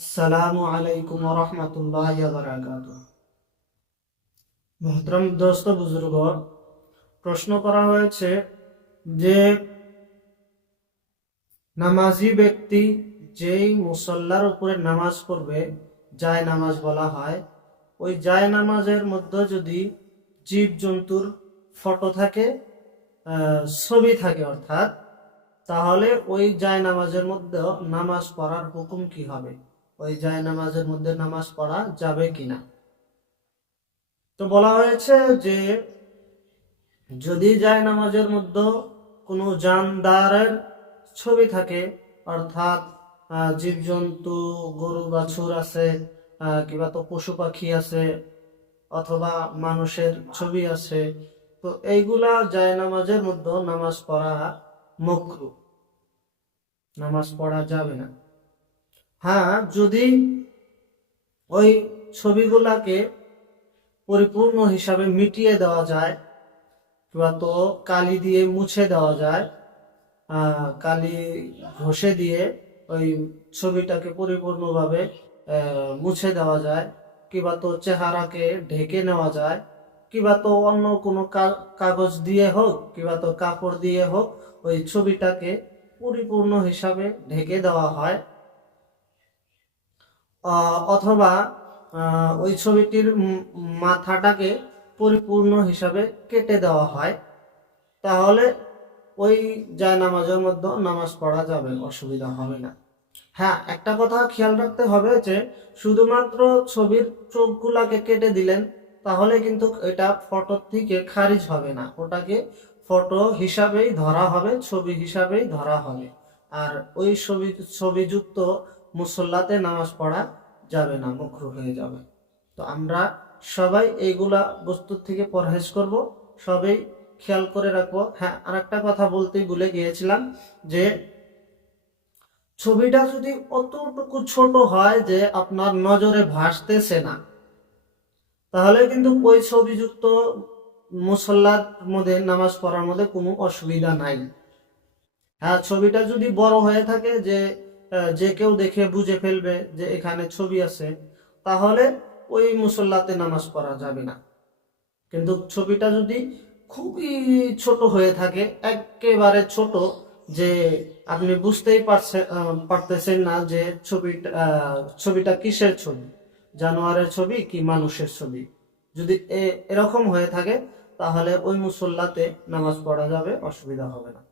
আসসালামু আলাইকুম রহমতুল্লাহ বারাকাত মোহতরম দোস্ত, বুজুর্গ, প্রশ্ন করা হয়েছে যে নামাজি ব্যক্তি যেই মুসল্লার উপরে নামাজ পড়বে জায় নামাজ বলা হয়, ওই জায় নামাজের মধ্যে যদি জীব জন্তুর ফটো থাকে ছবি থাকে অর্থাৎ, তাহলে ওই জায় নামাজের মধ্যে নামাজ পড়ার হুকুম কি হবে? ওই জায় নামাজের মধ্যে নামাজ পড়া যাবে কিনা? তো বলা হয়েছে যে, যদি যায় নামাজের মধ্যে কোনো জানদারের ছবি থাকে, অর্থাৎ জীবজন্তু, গরু, বাছুর আছে কিংবা তো পশু পাখি আছে, অথবা মানুষের ছবি আছে, তো এইগুলা যায় নামাজের মধ্যে নামাজ পড়া মকরু। নামাজ পড়া যাবে না। হ্যাঁ যদি ওই ছবিগুলাকে পরিপূর্ণ হিসাবে মিটিয়ে দেওয়া যায়, কিংবা তো কালি দিয়ে মুছে দেওয়া যায় কালি ঘষে দিয়ে ওই ছবিটাকে পরিপূর্ণভাবে মুছে দেওয়া যায়, কিংবা তো চেহারাকে ঢেকে নেওয়া যায়, কিংবা তো অন্য কোনো কাগজ দিয়ে হোক, কিংবা তো কাপড় দিয়ে হোক, ওই ছবিটাকে পরিপূর্ণ হিসাবে ঢেকে দেওয়া হয়। অথবা ওই ছবিটির মাথাটাকে পরিপূর্ণ হিসাবে কেটে দেওয়া হয়। তাহলে ওই যায় নামাজের মধ্যে নামাজ পড়া যাবে, অসুবিধা হবে না। হ্যাঁ একটা কথা খেয়াল রাখতে হবে যে, শুধুমাত্র ছবির চোখগুলাকে কেটে দিলেন, তাহলে কিন্তু এটা ফটো থেকে খারিজ হবে না। ওটাকে ফটো হিসাবেই ধরা হবে, ছবি হিসাবেই ধরা হবে। আর ওই ছবি, ছবিযুক্ত মুসল্লাতে নামাজ পড়া যাবে না মকরু হয়ে যাবে। তো আমরা সবাই এইগুলা বস্তুর থেকে পরহেজ করব, সবাই খেয়াল করে রাখব। হ্যাঁ আর একটা কথা বলতেই ভুলে গিয়েছিলাম যে ছবিটা যদি অতটুকু ছোট হয় যে আপনার নজরে ভাসতেছে না, তাহলে কিন্তু ওই ছবিযুক্ত মুসল্লার মধ্যে নামাজ পড়ার মধ্যে কোনো অসুবিধা নাই। হ্যাঁ ছবিটা যদি বড় হয়ে থাকে যে যে কেউ দেখে বুঝে ফেলবে যে এখানে ছবি আছে, তাহলে ওই মুসল্লাতে নামাজ পড়া যাবে না। কিন্তু ছবিটা যদি খুবই ছোট হয়ে থাকে, একেবারে ছোট, যে আপনি বুঝতেই পারছেন পারতেছেন না যে ছবিটা ছবিটা কিসের ছবি? জানোয়ারের ছবি কি মানুষের ছবি? যদি এরকম হয়ে থাকে, তাহলে ওই মুসল্লাতে নামাজ পড়া যাবে, অসুবিধা হবে না।